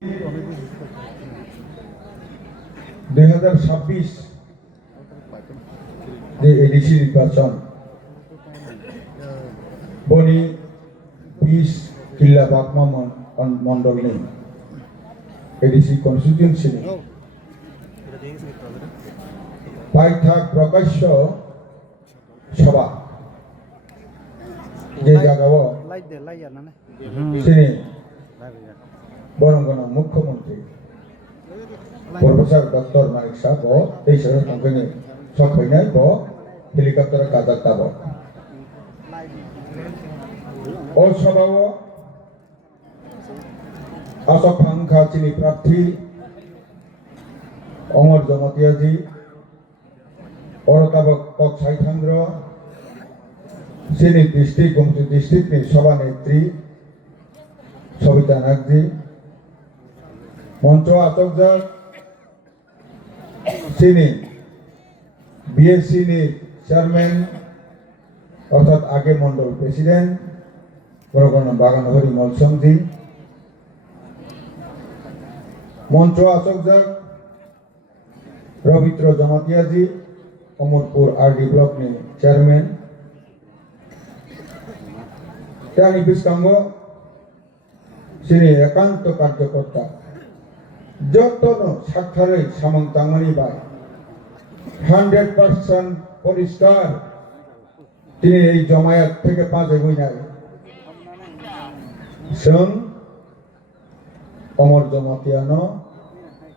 2026 যে এডিসি নির্বাচন বনি 20 কিল্লা বাগমা মন্ডল নেই এডিসি কনস্টিটিউয়েন্সি পাইথা প্রকাশ্য সভা যে জায়গাও তিনি বরঙ্গনা মুখ্যমন্ত্রী প্রফেসর ডক্টর মানিক সাহ এই সরকার কোম্পানি সফাইনাই হেলিকপ্টার কাজার তাব ও সভাও আসাফাংখা চিনি প্রার্থী অমর জমাতিয়াজি অরতাবক কক্সাই থান্দ্র চিনি ডিস্ট্রিক্ট গুমতি ডিস্ট্রিক্টনি সভানেত্রী সবিতা নাগজি মঞ্চ আচকজাক চিনি বিএসসি চেয়ারম্যান অর্থাৎ আগে মন্ডল প্রেসিডেন্ট বরগনা বাগান হরি মলসংজি মঞ্চ আচকজাক রবিত্র জমাতিয়াজি অমরপুর আরডি ব্লক নি চেয়ারম্যান তানি বিস্কাঙ্গ চিনি একান্ত কার্যকর্তা যতন সাক্ষারে সামং তাংমানি বাই 100% পরিষ্কার তিনি এই জমায়েত থেকে পাঁচে বইনাই जों अमर जमातियानो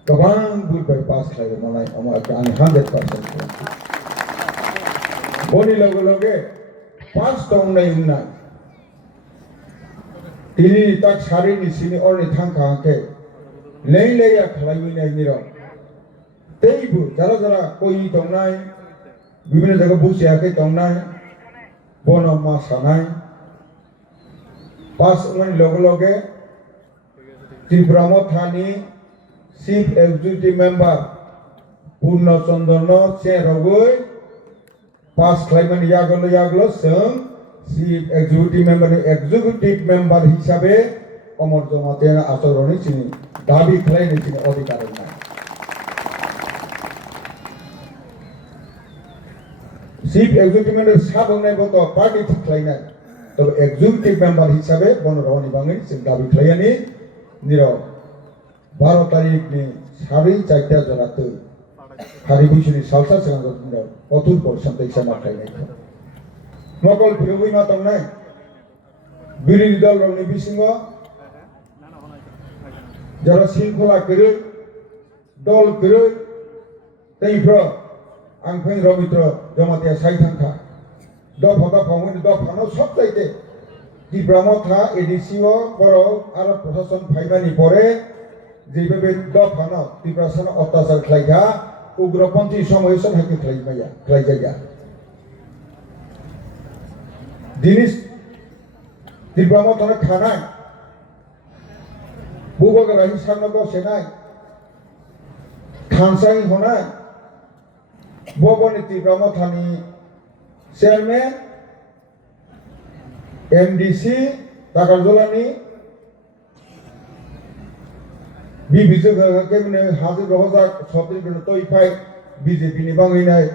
गोबां बुंबाय पास खालामनाय अमर आं 100% बनि लगे लगे पास दंनाय उनाय তিনি তাক সারিনি সিনি অরনি থাংখাকে লেইলেয়া খালাইমিনাय নির তেইবু যারা যারা কই দंनाय বিভিন্ন জায়গা বুঝিয়াखै दंनाय বনমা সানায় पास उन्होंने लोग लोगे त्रिपुरा थानी चीफ एग्जीक्यूटिव मेंबर पूर्ण चंद्र से रगुई पास खालामन यागलो जों चीफ एग्जीक्यूटिव मेंबर हिसाबै अमर जमातियानो आचरणी चिनि दाबी खालामनो चिनि अधिकार नाय चीफ एग्जीक्यूटिव मेंबर साबंनाय बतो पार्टी ठीक खालामनाय तो एग्जीक्यूटिव मेंबर हिसाबै बनरवनि बाङै जों दाबि खालामनानै निराव 12 तारिखनि सारि चाइटा जरातै हारि बैसोनि सालसा सिगां अतुल परसन्थै साना खालामनायखौ मकल फिरबै मा दंनाय बिरोधी दलनि बिसिङाव যারা শৃঙ্খলা করে দল করে तैफ्र आं फै रबित्र जमातिया साइथांखा दफा दफानो सब जायते त्रिपुरा एडिसिओ बर आरो प्रशासन फाइबानि परे जेबे दफानो त्रिपुरा सन अत्याचार खालायगा उग्रपन्थी समावेशन हाकि खालायजाया दिनिस त्रिपुरा खानाय बुबगरा हिसाबनो सेनाय खानसाई होनाय बबनि त्रिपुरा थानी चेयरमैन एमडीसी दाकारजलानी बीबीजों केमने हाजिर रहजा सबरी तयफाय बीजेपी नि बाङैनाय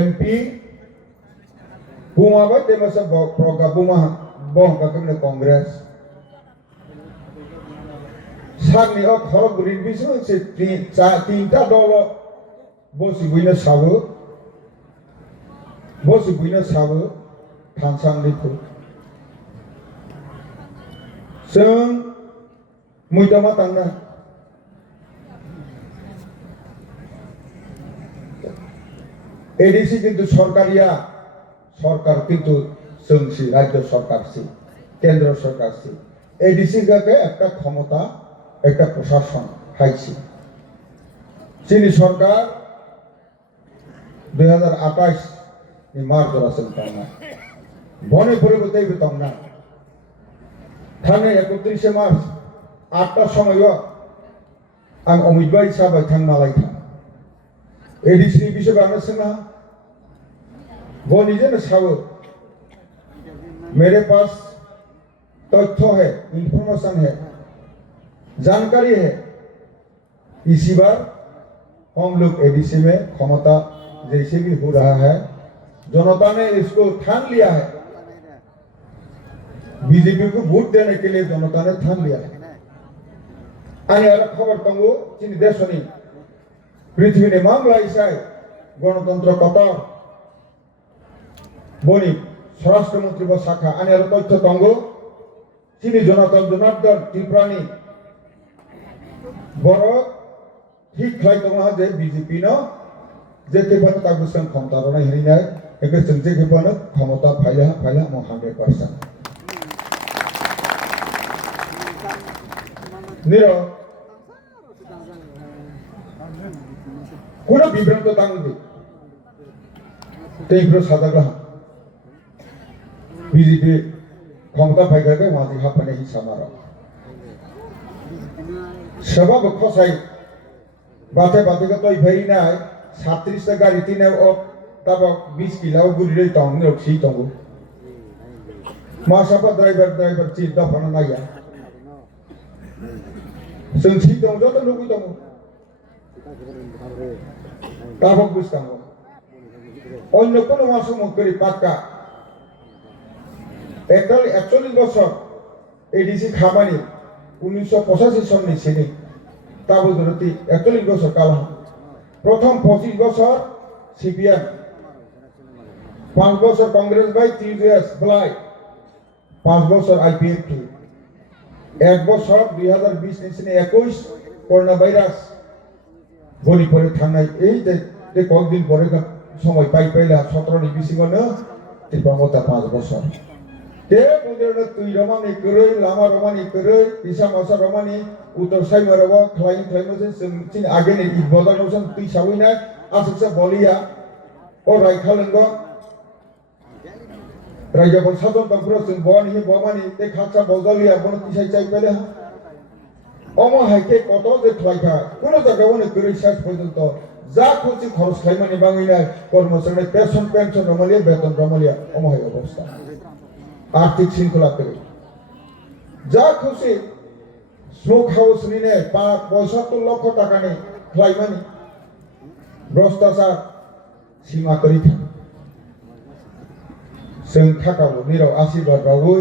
एमपी बुमाबाय तेमसा प्रगा बुमा बहका केमने कांग्रेस सागनि खरगुरि बिसो से तीनटा दल बसिबैनो साबो थानसांनिखौ जों मैदामा थांना एडिसि किन्तु सरकारिया सरकार किन्तु जोंसि राज्य सरकार सि केंद्र सरकार सि एडिसि गाके একটা ক্ষমতা একটা প্রশাসন হাইছি চিনি সরকার 2028 ni मार्च जरासन तंगना बने परिवर्तन भी तंगना थाने 31 मार्च 8टा समय आं अमित भाई साहब थांग मालाय था एडिसि बिषय बानो सोंना बनिजे न साबो मेरे पास तथ्य है, इंफॉर्मेशन है जानकारी है इसी बार हम लोग एडीसी में क्षमता जैसे भी हो रहा है जनता ने इसको ठान लिया है बीजेपी को वोट देने के लिए जनता ने ठान लिया है आणि आरो खबर दंगो जोंनि देशनि पृथ्वीनि मामलायसाय गणतन्त्र कतर बनि स्वराष्ट्र मंत्री बा शाखा आणि आरो तथ्य दंगो जोंनि जनार्दन त्रिपुरानि बर ठीक खालायदोंहा जे बीजेपी न जेखेबानो तागुसं क्षमता रनाय हरिनाय एके जों जेखेबानो क्षमता फायला म 100% निरो কোনো বিভ্রান্ত তাঙ্গি তেইপ্র সাদাগ্রহ বিজেপি ক্ষমতা পাইগাকে মাঝি হাফানে হিসামার সবাব খসাই বাতে বাতেকে তৈ ভেরি নাই 37টা গাড়ি তিনে ও তাব 20 কিলো গুলিরে তং নরসি তং মাসাপা ড্রাইভার চি দফানা নাইয়া जों सि दं जत लुगै दं ताबक बुझतां अन्य কোনো মাসুম করি পাক্কা একদল 41 বছর এডিসি খামানি 1985 সননি সিনি তাবো ধরতি 41 বছর কাল প্রথম 25 বছর সিপিএম 5 বছর কংগ্রেস বাই 3 ইয়ার্স ব্লাই 5 বছর আইপিএফ এক বছর 2020 নিচে 21 করোনা ভাইরাস বলি পরে থানায় এই যে কয়েকদিন পরে সময় পাইলা 17 নি বিসিগনো ত্রিপ্রামতা 5 বছর তে বুঝেন তুই রমানি করে লামা রমানি করে ইসা মাসা রমানি উত্তর সাইমারবা খাইমছে সিন আগে নি বদলছন তুই সাউইনা আসছে বলিয়া ও রাইখালঙ্গ রাজ্যপাল শাসন তন্ত্র जों বনি বমানি তে খাচা বদলিয়া বন তিসাই চাই পেলে অম হাইকে কত যে খাইখা কোন জায়গায় করে শেষ পর্যন্ত যা খুশি খরচ খাইমানি বাঙিনা কর্মচারী পেনশন রমলিয়া বেতন রমলিয়া অম হাই অবস্থা আর্থিক শৃঙ্খলা করে যা খুশি স্মোক হাউস নিনে 75 লক্ষ টাকা নে খাইমানি ভ্রষ্টাচার সীমা করি जों थाखाव निराव आशीर्बाद रावो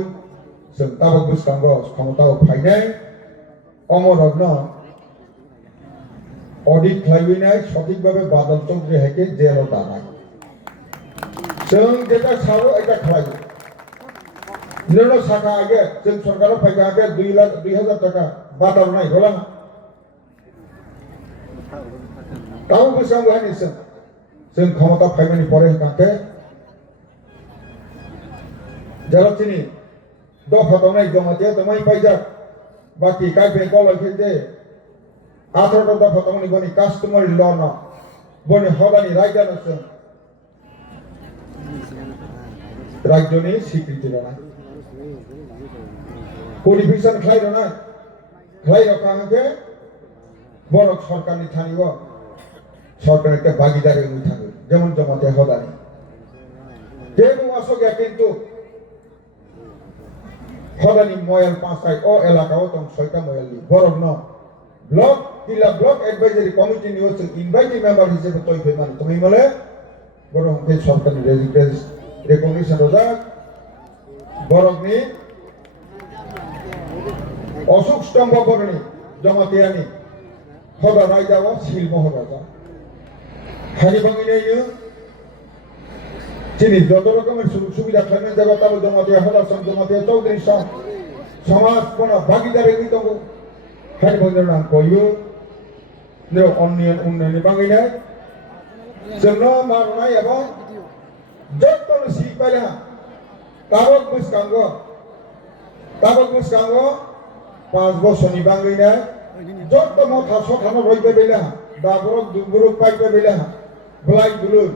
जों ताबक बुसकांगो क्षमताव फायनाय अमररत्न ऑडिट खालायनाय सঠিকভাবে बादल चौधरी हायके जेलाव दानाय जों जेटा सावो एटा खालायो निरनो साखा आगे जों सरकाराव फायगा आगे 2,000 টাকা बादल नाय होला ताव बुसकांगो हानिसों जों क्षमता फायनायनि परे काके যারা তিনি দফা দনাই জমাতে তোমাই পাইজা বাকি কাইপে কলয় খেতে 18টা দফা দমানি বনি কাস্টমার ল না বনি হদানি রাইদান আছে রাজ্যনি স্বীকৃতি না পরিবেশন খাইর না খাই রাখা হবে বড় সরকারি থানিব সরকার একটা ভাগিদারি হই থাকে যেমন জমাতে হদানি কেউ আসলে কিন্তু হদানি ময়াল পাঁচটায় ও এলাকাও তং 6টা ময়ালি বরং ন ব্লক কিলা block advisory committee news invitee member হিসেবে তৈ ফেমানি তুমি বলে বরং কে সরকারি রেকগনিশন রোজা বরং নি অশোক স্তম্ভ বরণি জমাতিয়ানি হদা রাইজাওয়া শিল মহারাজা হানি বাঙিনাইনো যিনি যত রকমের সুবিধা খাইমেন জগতাব জমাতে হদাসন জমাতে চৌধুরী সমাজ কোন ভাগিদারি হইতো হানি বন্ধের নাম কইও নির অন্যান্য উন্নয়ন বাঙিনাই जोंनो मारनाय एबा जत्तन सिपाइला ताबक बुसकांगो 5 বছরनि बाङैना जत्त मथा सथानो रइबे बेला दाबरक दुबुरक पाइबे बेला ब्लाइ बुलुन